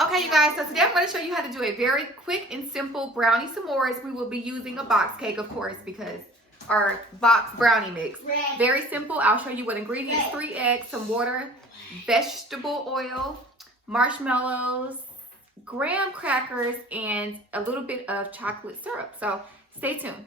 Okay, you guys, so today I'm going to show you how to do a very quick and simple brownie s'mores. We will be using a box cake, of course, because our box brownie mix. Very simple. I'll show you what ingredients: 3 eggs, some water, vegetable oil, marshmallows, graham crackers, and a little bit of chocolate syrup. So stay tuned.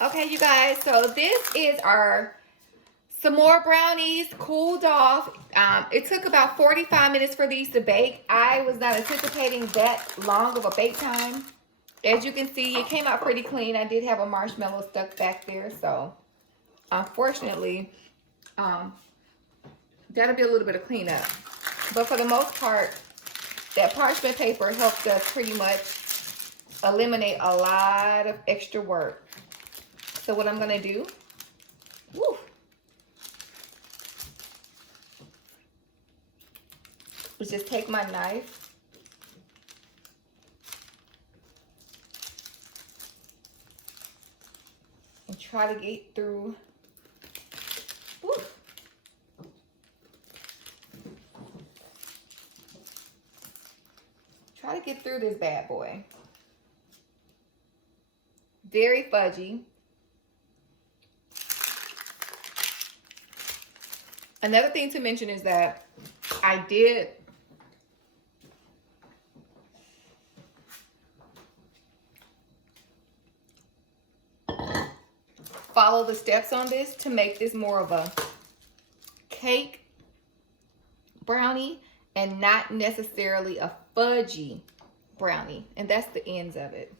Okay, you guys, so this is our s'more brownies cooled off. It took about 45 minutes for these to bake. I was not anticipating that long of a bake time. As you can see, it came out pretty clean. I did have a marshmallow stuck back there, so unfortunately, um, that'll be a little bit of cleanup. But for the most part, that parchment paper helped us pretty much eliminate a lot of extra work. So what I'm gonna do, woo, is just take my knife and try to get through. Woo. Try to get through this bad boy. Very fudgy. Another thing to mention is that I did follow the steps on this to make this more of a cake brownie and not necessarily a fudgy brownie. And that's the ends of it.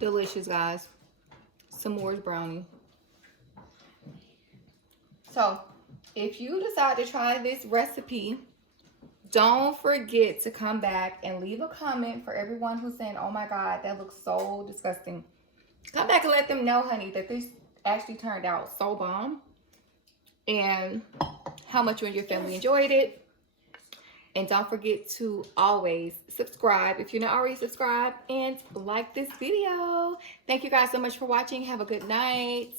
Delicious, guys. S'mores brownie. So, if you decide to try this recipe, don't forget to come back and leave a comment for everyone who's saying, oh my God, that looks so disgusting. Come back and let them know, honey, that this actually turned out so bomb and how much you and your family enjoyed it. And don't forget to always subscribe if you're not already subscribed, and like this video. Thank you guys so much for watching. Have a good night.